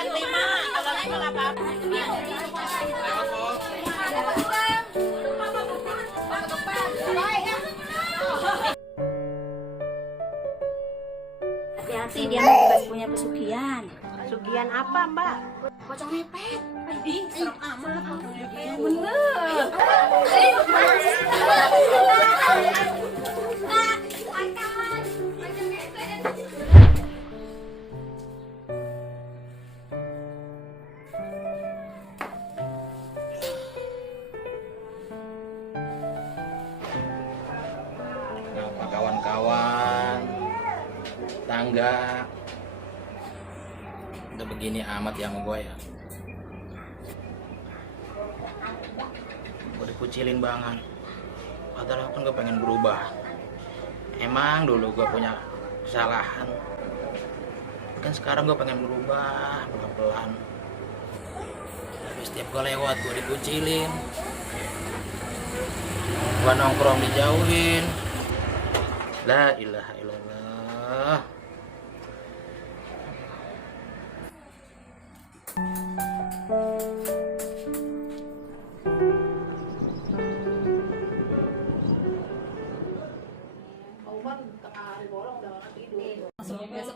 Bukan 5, kalau 5 nggak apa-apa. Hati-hati dia bekas punya pesugihan. Pesugihan apa, Mbak? Pocong mepet. Ih, serem amat. Bener. Apa kawan-kawan, tangga, udah begini amat ya sama gue ya. Gue dikucilin banget, padahal kan gue pengen berubah. Emang dulu gue punya kesalahan, kan sekarang gue pengen berubah pelan-pelan. Tapi setiap gue lewat gue dikucilin, gue nongkrong dijauhin. La ilaha illallah.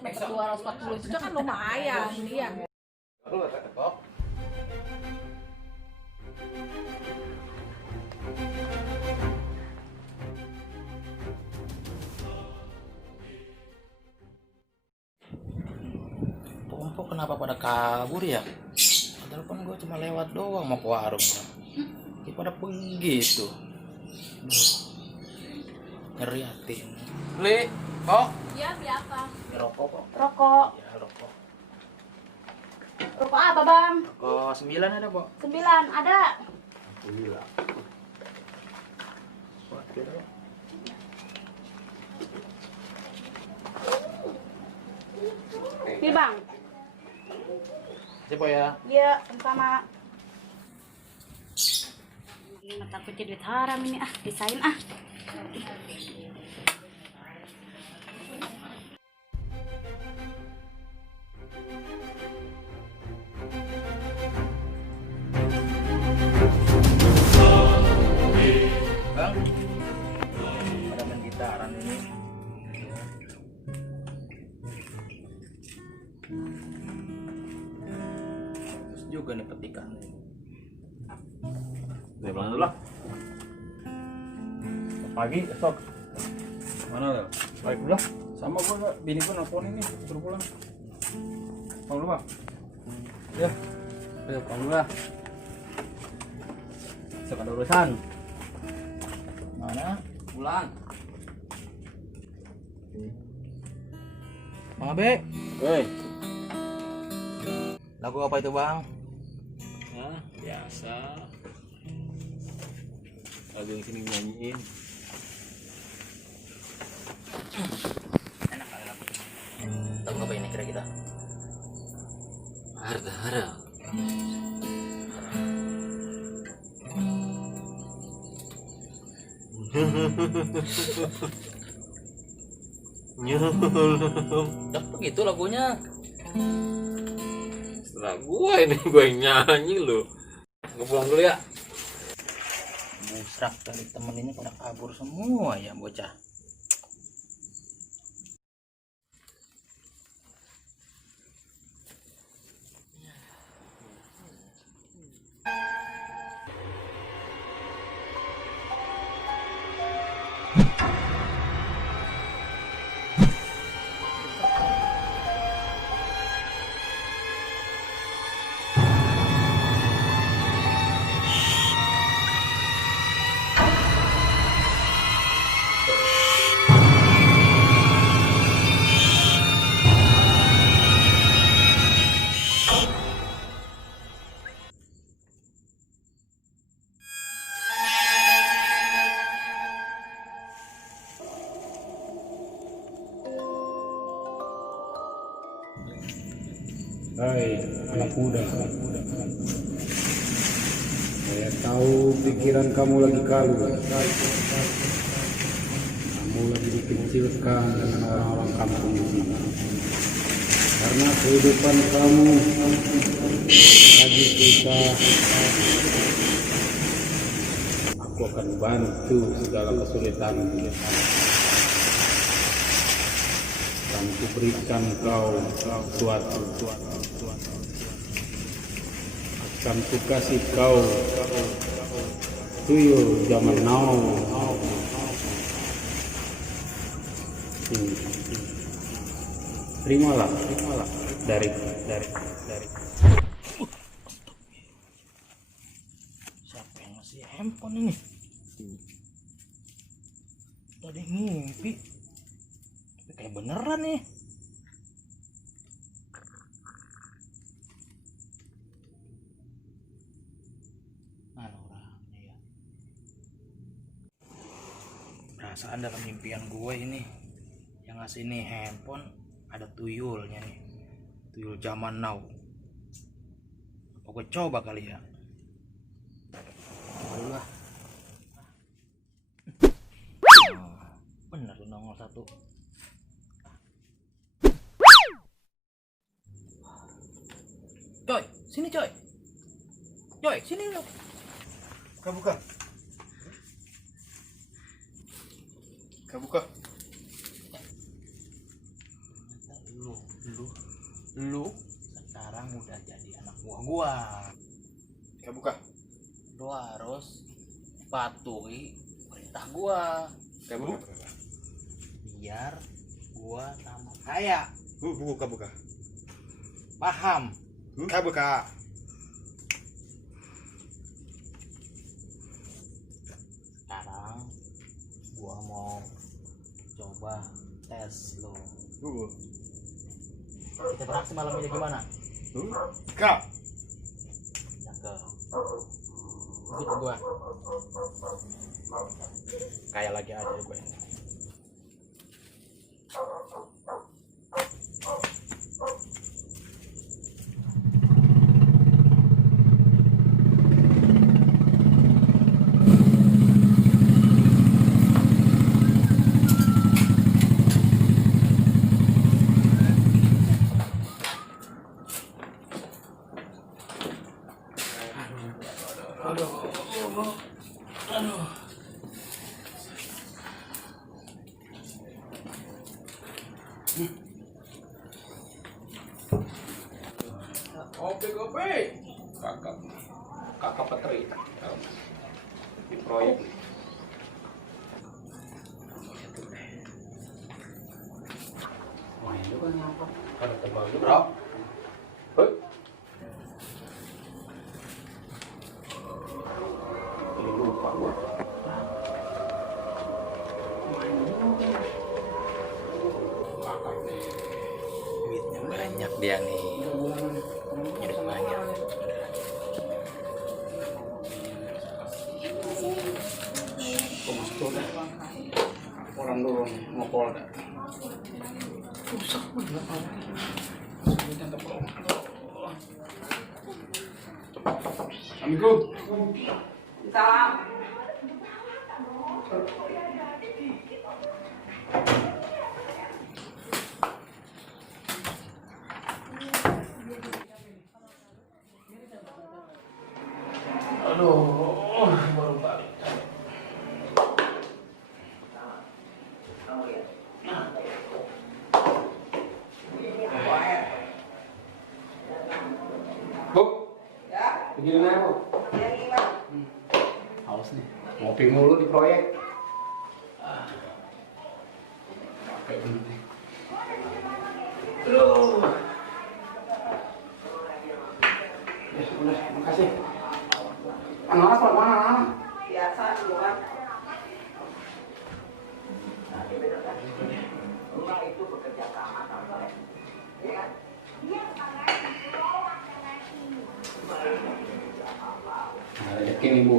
Besok 240 juta kan lumayan, iya. Pompok kenapa pada kabur ya? Padahal kan gue cuma lewat doang mau ke warung. Ya pada begitu. Duh, ngeri hati. Li, kok? Iya, siapa? Ya, rokok kok. Rokok. Ya, rokok. Rokok apa, Bang? Rokok 9 ada, Pok? 9 ada. 9. Buat kira. Nih, Bang. Siapa ya? Iya, sama. Ini takut jadi duit haram ini pisahin Bang, ada main gitaran ini. Terus juga nih petikannya. Dari mana dulu lah? Pagi esok. Mana ya? Balik dulu lah. Sama gua, bini gua nelfon ini suruh pulang. Pulang dulu, Bang. Ya. Ayo pulang dulu lah. Esok ada urusan. Mana? Pulang. Bang Abe, Hei. lagu apa itu, Bang? Hah, biasa. Lagu yang sini nyanyiin. Enak kali lagu. Lagu apa ini kira-kira? Harta. Udah begitu lagunya. Setelah gua ini gua yang nyanyi loh. Gua pulang dulu ya. Musrak dari temen ini pada kabur semua ya bocah. Hai anak muda, saya tahu pikiran kamu lagi kalu. Kamu lagi dikecilkan dengan orang-orang kampung ini. Karena kehidupan kamu lagi susah, aku akan bantu segala kesulitan. Dan kuberikan kau suatu, akan kukasih kau tuyul zaman now. Terimalah dari Siapa yang ngasih handphone ini? Tadi ngimpi. Tapi kayak beneran nih. Mana orangnya ya? Perasaan dalam mimpian gue ini yang ngasih nih handphone ada tuyulnya nih, tuyul zaman now. Apa gue coba kali ya? Coba dulu lah. Bener tuh nongol satu. Coy, sini coy. Coy, sini lo. Buka. Lu sekarang udah jadi anak buah gua. Buka. Lu harus patuhi perintah gua. Biar gua tambah kaya. Buka. Paham? Buka. Sekarang gua mau coba tes lo. Kita beraksi malam ini gimana? Kak. Cakep. Gitu gua. Kayak lagi aja gue ini. Kopi. Kakak Petri di proyek. Wah, itu kan nyampe. Ada tebal bro. Hei. Lupa gua. Duitnya banyak dia nih. Duit banyak. Orang dulu mau Polda. Assalamualaikum. Salam. Aduh, baru balik. Bu. Begini aja, Bu. Haus nih. Ngopi mulu di proyek. Pakai dulu nih. Udah, makasih. Anak-anak pada mana? Biasa dulu kan. Nah, rezeki nih, Bu.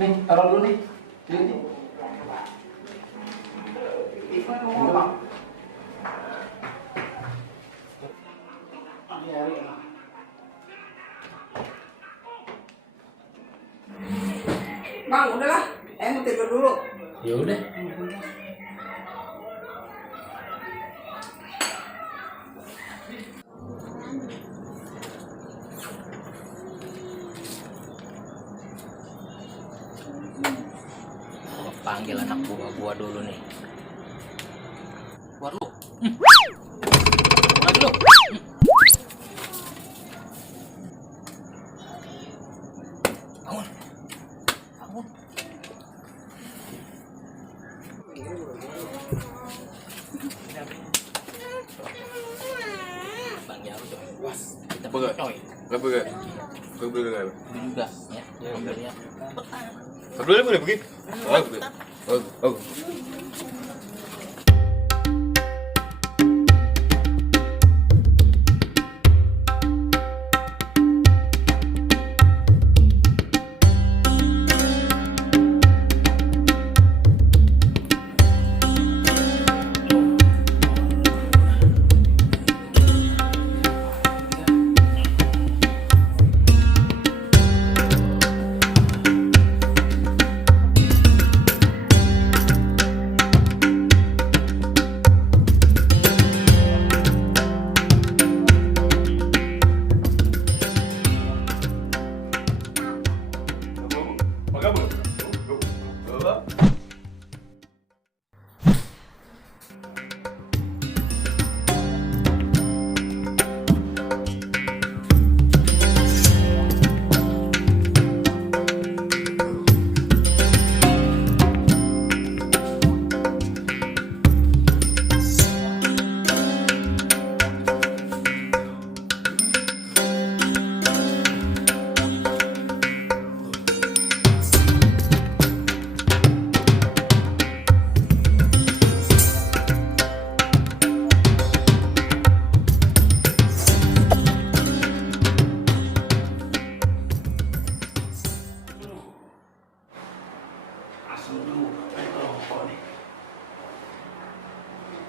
Nih, taruh dulu nih. Ini. Ini, Bang. Bang, udahlah. Mau tidur dulu. Ya udah. Gua panggil anak buah gua dulu nih. Keluar lu. Keluar lu. Bangun. Bangun. Bang jauh coy. Was. Kita Bega. coy. Gak bega. Gak bega. Itu juga ya. Ambilnya. Boleh boleh pergi. Oh.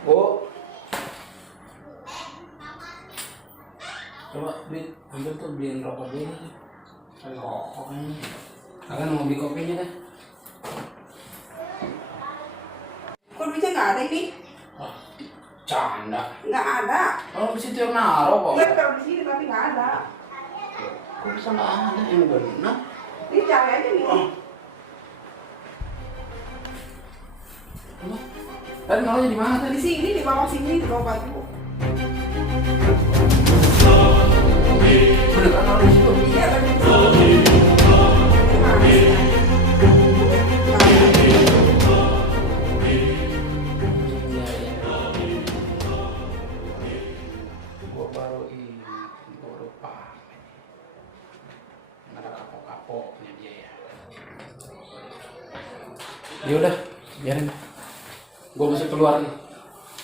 Bu. Coba ambil tuh beliin rokok dia nih. Ada rokok kayaknya. Kakak mau beli kopinya deh. Kok duitnya nggak ada ini? Canda. Nggak ada. Kalau di situ yang naruh kok. Iya, taruh di sini tapi nggak ada. Kok bisa nggak ada yang benar? Ini cari aja nih. Tadi naruhnya di mana tadi? Di sini, di bawah sini, di bawah baju. Udah kan naruh di situ. Iya, tadi di sini. Gua baru ini, gua lupa. Nggak ada kapok-kapoknya dia ya. Ya udah, biarin. Gua masih keluar nih.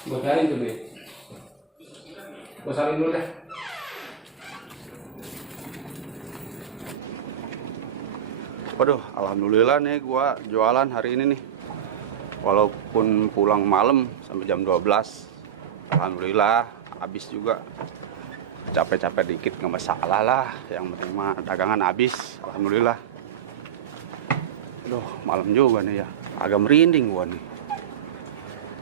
Gua cari tuh duit. Gua salin dulu deh. Waduh, alhamdulillah nih gua jualan hari ini nih. Walaupun pulang malam sampai jam 12. Alhamdulillah habis juga. Capek-capek dikit nggak masalah lah. Yang penting mah dagangan habis. Alhamdulillah. Aduh, malam juga nih ya. Agak merinding gua nih.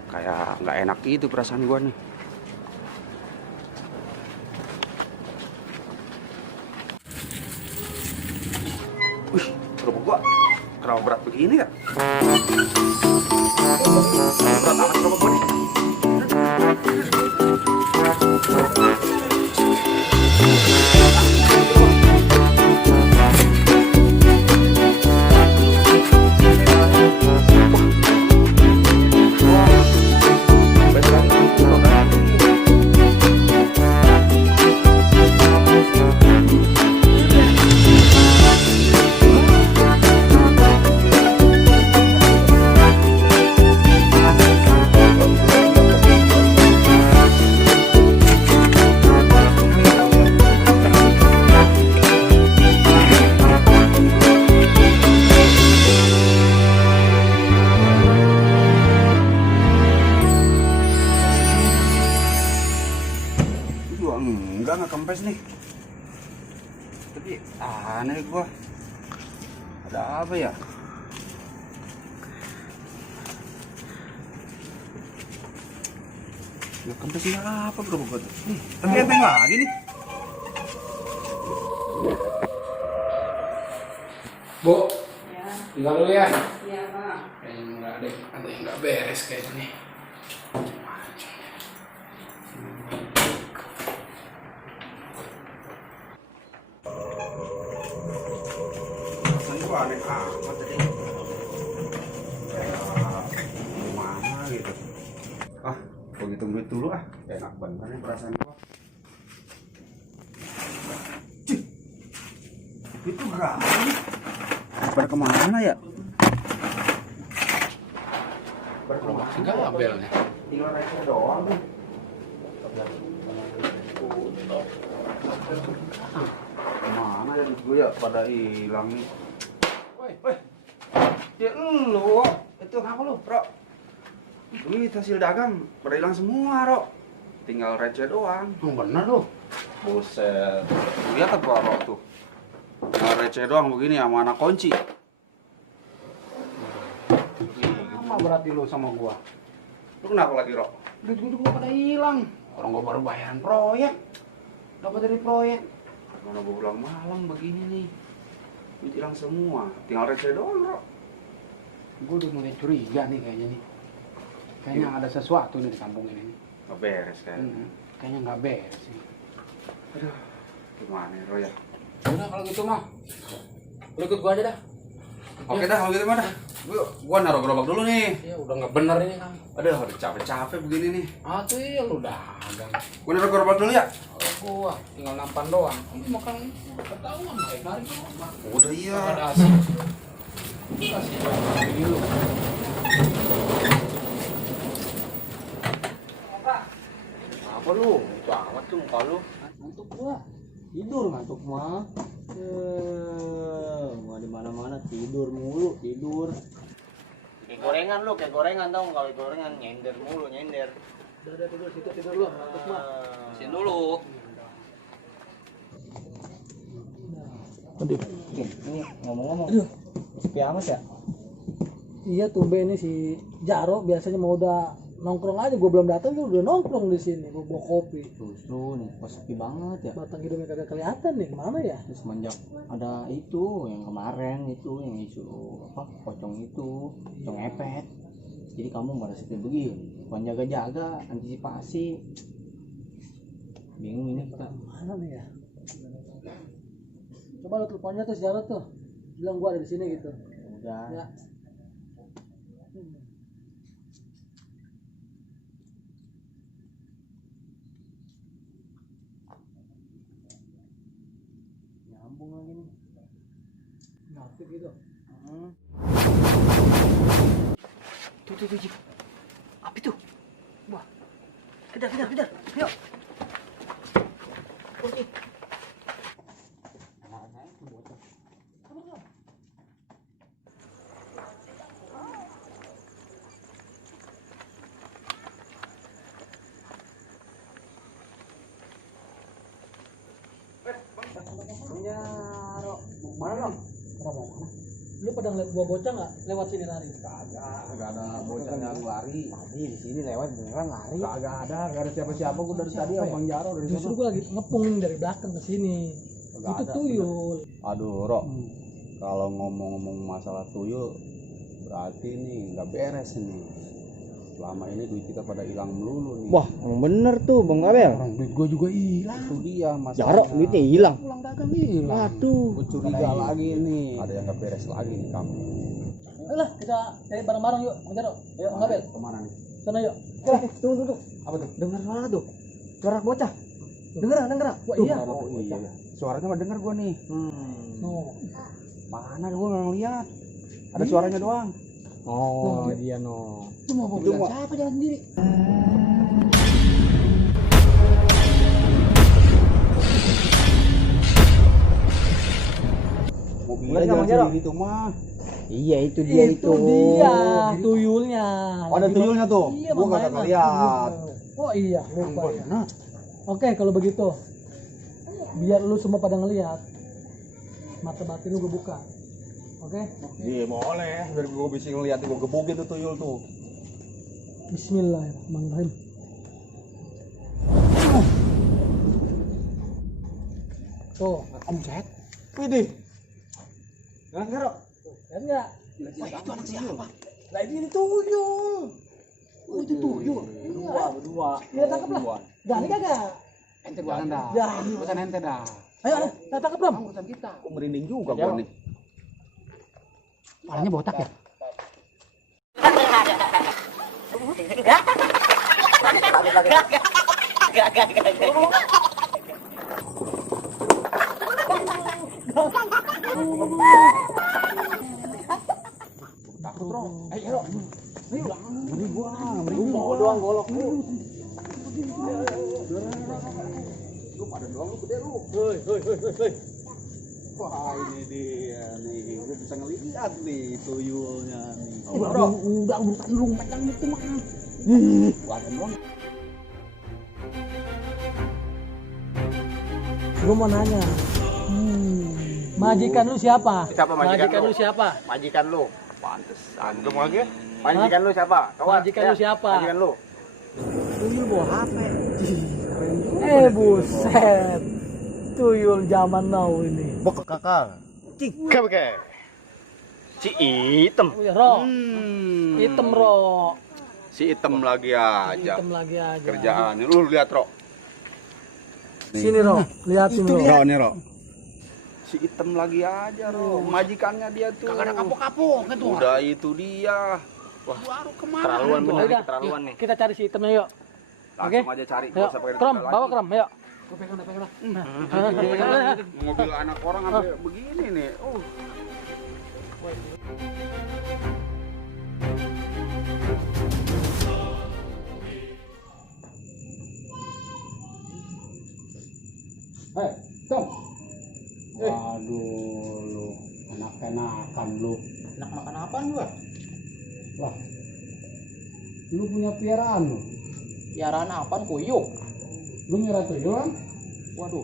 Kayak nggak enak gitu perasaan gua nih. Wih, kerupuk gua kenapa berat begini ya? Berat amat kerupuk gua nih. Nggak kempes nih. Tapi aneh gua. Ada apa ya? Ya kempesnya apa gerobak gua tuh? Nih, tapi enteng lagi nih. Bu, tinggal dulu ya. Iya, Pak. Kayaknya ada yang nggak beres kayaknya nih. Rasanya kok aneh amat tadi. Kayak mana gitu. Ah, gua hitung duit dulu ah. Enak banget nih perasaan gua. Cih. Itu berapa nih? Pada kemana ya? Pada kemana? Enggak belnya. Tinggal receh doang nih. Kemana ya gue ya pada hilang nih. Woi. Ya lu, itu apa lu, Bro? Duit hasil dagang pada hilang semua, Bro. Tinggal receh doang. Bener lu. Buset. Lihat apa, Bro tuh? Tinggal receh doang begini sama anak kunci. Sama berarti lu sama gua. Lu kenapa lagi, Bro? Duit gua pada hilang. Orang gua baru bayaran proyek. Dapat dari proyek. Mana gua pulang malam begini nih. Duit hilang semua. Tinggal receh doang, Bro. Gua udah mulai curiga nih kayaknya nih. Kayaknya ada sesuatu nih di kampung ini. Nggak beres kan? Kayaknya nggak beres nih. Aduh, gimana ya, Bro ya? Udah kalau gitu mah, lu ikut gua aja dah. Oke dah, kalau gitu mana? Gua naruh gerobak dulu nih. Ya udah nggak bener ini kan. Aduh, udah capek-capek begini nih. Ah tuh ya lu dagang. Gua naruh gerobak dulu ya. Kalau gua tinggal nampan doang. Kamu makan ketahuan mari. Udah iya. Ada asik. Kasih dulu. Apa lu? Itu amat tuh muka lu. Ngantuk gua. Tidur ngantuk mah. Nggak di mana-mana tidur mulu, tidur. Kayak gorengan lu, kayak gorengan tau kalau gorengan nyender mulu, nyender. Udah tidur situ tidur lu, ngantuk mah. Sini dulu. Aduh. Ini ngomong-ngomong. Aduh. Sepi amat ya? Iya tuh ini si Jaro biasanya mau udah nongkrong aja, gue belum datang dia udah nongkrong di sini, gue bawa kopi. Justru nih, kok sepi banget ya. Batang hidungnya kagak kelihatan nih, kemana ya? Terus semenjak ada itu yang kemarin itu yang isu apa pocong itu, pocong epet. Jadi kamu pada sepi begini, bukan jaga-jaga, antisipasi. Bingung ini kita. Mana nih ya? Coba lo teleponnya tuh si Jaro tuh, bilang gue ada di sini gitu. Udah. Ya. Nyambung lagi nih. Ngerti gitu. Tuh. Apa itu? Wah. Kejar. Yuk. Jaro. Mana dong? Lu pada ngeliat gua bocah nggak lewat sini lari? Kagak ada bocah yang lari. Tadi di sini lewat beneran lari. Kagak ada siapa-siapa. Gua dari tadi Abang Jaro dari Justru gua lagi ngepung dari belakang ke sini. Itu tuyul. Aduh, Rok. Kalau ngomong-ngomong masalah tuyul, berarti nih nggak beres nih. Selama ini duit kita pada hilang melulu nih. Wah, emang bener tuh Bang Abel. Orang duit gua juga hilang. Itu dia masalahnya. Jaro duitnya hilang. Pulang dagang hilang. Waduh. Gue curiga lagi nih. Ada yang nggak beres lagi nih kamu. Ayolah kita cari bareng-bareng yuk, Bang Jaro. Ayo Bang Abel. Kemana nih? Sana yuk. Tunggu. Apa tuh? Dengar suara tuh. Suara bocah. Dengar. Wah iya. Oh iya. Suaranya mah denger gue nih. No. Mana gue nggak ngeliat. Ada suaranya doang. Oh, dia no. Itu mau bilang siapa jalan sendiri? Mobilnya jalan sendiri tuh mah. Iya, itu dia itu. Dia tuyulnya. Oh, ada tuyulnya tuh. Iya, Gue nggak makanya. ngeliat. Oh iya, lupa ya. Oke, kalau begitu biar lu semua pada ngelihat, mata batin lu gue buka. Oke? Iya boleh. Biar gue bisa ngeliat gue gebukin tuh tuyul tuh. Bismillahirrahmanirrahim. Tuh, Omset. Widih. Enggak ngerok. lihat nggak? Wah, itu anak siapa? Lah ini tuyul. Oh, itu tuyul. Berdua. Kita tangkap lah. Berani kagak? Ente jangan dah. Ya. Urusan ente dah. Ayo, kita tangkap Bram. Urusan kita. Kok merinding juga gua nih. Palanya botak ya? Takut, Bro. Ayo. Beri gua doang golok lu. Lu pada doang lu gede lu. Hei. Wah, ini dia nih. Gua bisa ngelihat nih tuyulnya nih. Udah urusan lu pegang itu mah. Gua ada doang. Gua mau nanya. Majikan lu siapa? Siapa majikan lu? lu siapa? Majikan lu. Pantesan. Ketemu lagi? Majikan lu siapa? Majikan lu siapa? Majikan lu. Tuyul bawa HP. Buset. Tuyul zaman now ini. Bok kakak. Tiga pakai. Si Item. Oh, ya, Ro. Hitam, Ro. Si Item lagi aja. Hitam lagi aja. Kerjaan. Lu lihat, Ro. Sini, Ro. Liatin, Ro. Nih, Ro. Si Item lagi aja, Ro. Majikannya dia tuh. Kagak ada kapok-kapok gitu. Udah itu dia. Wah, Terlaluan bener nih, Udah, keterlaluan nih. kita cari si hitamnya yuk. langsung aja cari. Yuk, Nggak usah pakai Kram, segala bawa lagi. Kram, ayo. Mobil anak orang sampai begini nih. Hei, Tom. Waduh, lu enak-enakan lu. Enak makan apaan gua? Wah, lu punya piaraan lu. Piaraan apaan kuyuk? Lu miara tuyul kan? Waduh,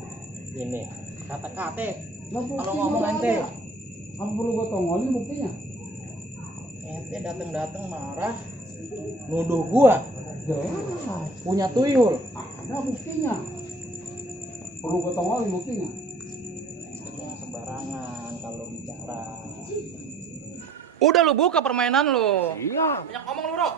ini kata-kata. Lah, bukti Kalau ngomong gua ente. ada. Apa perlu gua tongolin buktinya? Ente datang-datang marah, nuduh gua Jelas, punya tuyul. ada buktinya. Perlu gua tongolin buktinya. Jangan sembarangan kalau bicara. Udah lu buka permainan lu. Iya. Banyak ngomong lu, Ro.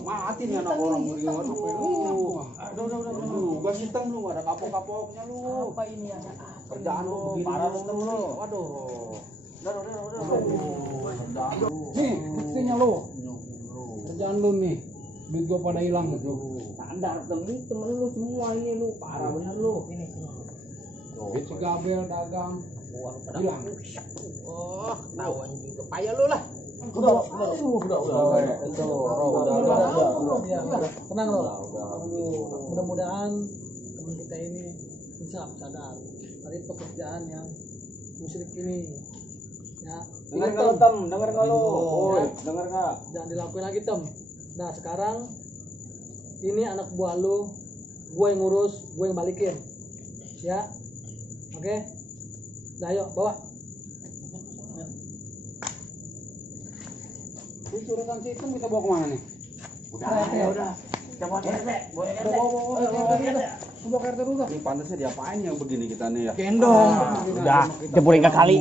Mati nih anak orang beriwan. Udah, gua sistem lu, ada kapok-kapoknya lu. Apa ini ada? Kerjaan lu parah sistem lu. Waduh. Udah. Kerjaan lu. Nih, buktinya lu. Kerjaan lu nih. Duit gua pada hilang tuh. Sadar temen lu semua ini lu parah bener lu. Ini duit si Gabel dagang. Hilang. Oh, ketahuan juga payah lu lah. Udah. Tenang, Ro. Mudah-mudahan teman kita ini bisa sadar dari pekerjaan yang musyrik ini. Ya, Dengar ingat, nggak lu, Tem. Tem? Dengar nggak lu? Ya. Dengar nggak? Jangan dilakuin lagi, Tem. Nah, sekarang ini anak buah lu, gue yang ngurus, gue yang balikin. Ya. Oke. Nah, ayo bawa. Ini urusan sistem kita bawa kemana nih? Udah. Coba RT, boleh RT. Bawa ke RT dulu. Ini pantasnya diapain yang begini kita nih ya? Gendong. Udah, jepurin ke kali.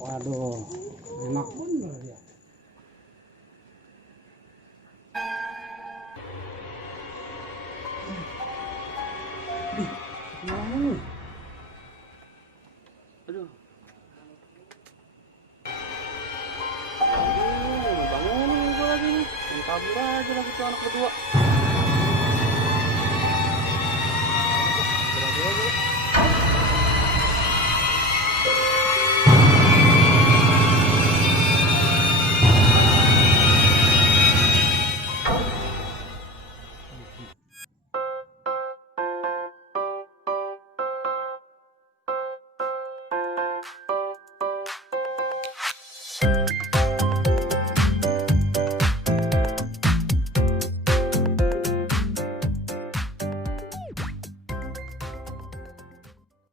Waduh, enak bener ya. Aduh. Aduh, bangun gue lagi nih. Main kabur aja lagi tuh anak berdua.